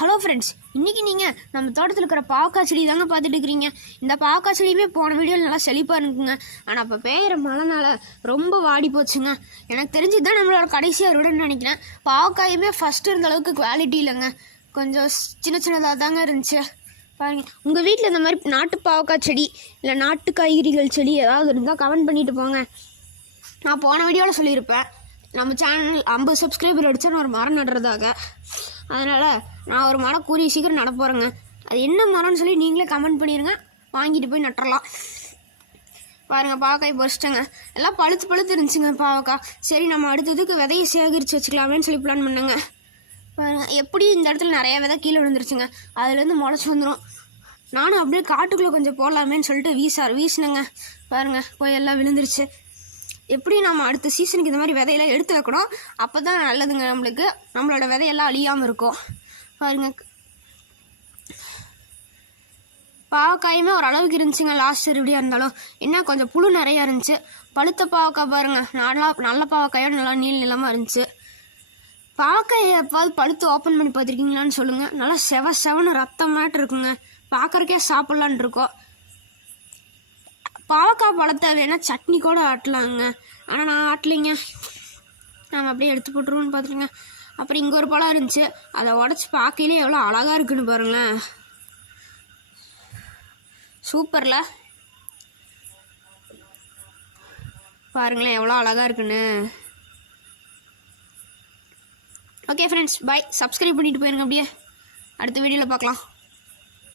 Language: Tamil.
ஹலோ ஃப்ரெண்ட்ஸ், இன்றைக்கி நீங்கள் நம்ம தோட்டத்தில் இருக்கிற பாவக்காய் செடி தாங்க பார்த்துட்டு இருக்கிறீங்க. இந்த பாவக்காய் செடியுமே போன வீடியோவில் நல்லா செழிப்பாக இருக்குங்க. ஆனால் இப்போ பெய்கிற மழைனால ரொம்ப வாடி போச்சுங்க. எனக்கு தெரிஞ்சு தான் நம்மளோட கடைசி அறுவடைன்னு நினைக்கிறேன். பாவக்காயுமே ஃபஸ்ட்டு இருந்த அளவுக்கு குவாலிட்டி இல்லைங்க, கொஞ்சம் சின்ன சின்னதாக தாங்க இருந்துச்சு. பாருங்கள், உங்கள் வீட்டில் இந்த மாதிரி நாட்டு பாவக்காய் செடி இல்லை நாட்டு காய்கறிகள் செடி ஏதாவது இருந்தால் கமெண்ட் பண்ணிட்டு போங்க. நான் போன வீடியோவில் சொல்லியிருப்பேன், நம்ம சேனல் 50 சப்ஸ்கிரைபர் அடித்தா நான் ஒரு மரம் நடுறதாக. அதனால் நான் ஒரு மரம் கூறிய சீக்கிரம் நட போகிறேங்க. அது என்ன மரம்னு சொல்லி நீங்களே கமெண்ட் பண்ணிடுங்க, வாங்கிட்டு போய் நட்டுறலாம். பாருங்கள், பாவக்காய் பறிச்சிட்டேங்க. எல்லாம் பழுத்து இருந்துச்சுங்க பாவக்காய். சரி, நம்ம அடுத்ததுக்கு விதையை சேகரித்து வச்சுக்கலாமேன்னு சொல்லி பிளான் பண்ணேங்க. பாருங்கள், எப்படி இந்த இடத்துல நிறையா விதை கீழே விழுந்துருச்சுங்க. அதுலேருந்து முளைச்சி வந்துடும். நானும் அப்படியே காட்டுக்குள்ளே கொஞ்சம் போடலாமேன்னு சொல்லிட்டு வீசினேங்க. பாருங்கள், போய் எல்லாம் விழுந்துருச்சு. எப்படி நம்ம அடுத்த சீசனுக்கு இந்த மாதிரி விதையெல்லாம் எடுத்து வைக்கணும், அப்போ தான் நல்லதுங்க. நம்மளோட விதையெல்லாம் அழியாமல் இருக்கும். பாருங்க, பாவக்காயுமே ஓரளவுக்கு இருந்துச்சுங்க லாஸ்ட் எப்படியா இருந்தாலும். என்ன கொஞ்சம் புழு நிறையா இருந்துச்சு. பழுத்த பாவக்காய் பாருங்கள், நல்ல பாவக்காயோட நல்லா நீளமாக இருந்துச்சு. பாவக்காய் எப்பாவது பழுத்து ஓப்பன் பண்ணி பார்த்துருக்கீங்களான்னு சொல்லுங்கள். நல்லா செவன்னு ரத்தமாட்டு இருக்குங்க, பார்க்குறக்கே சாப்பிட்லான் இருக்கோம். பாவக்காய் பழத்தை வேணால் சட்னி கூட ஆட்டலாங்க, ஆனால் நான் ஆட்டலைங்க. நாங்கள் அப்படியே எடுத்து போட்டுருவோன்னு பார்த்துருங்க. அப்புறம் இங்கே ஒரு பழம் இருந்துச்சு, அதை உடச்சி பார்க்கையிலே எவ்வளோ அழகாக இருக்குன்னு பாருங்களேன். சூப்பரில் பாருங்களேன் எவ்வளோ அழகாக இருக்குன்னு. ஓகே ஃப்ரெண்ட்ஸ், பாய். சப்ஸ்கிரைப் பண்ணிட்டு போயிருங்க. அப்படியே அடுத்த வீடியோவில் பார்க்கலாம்.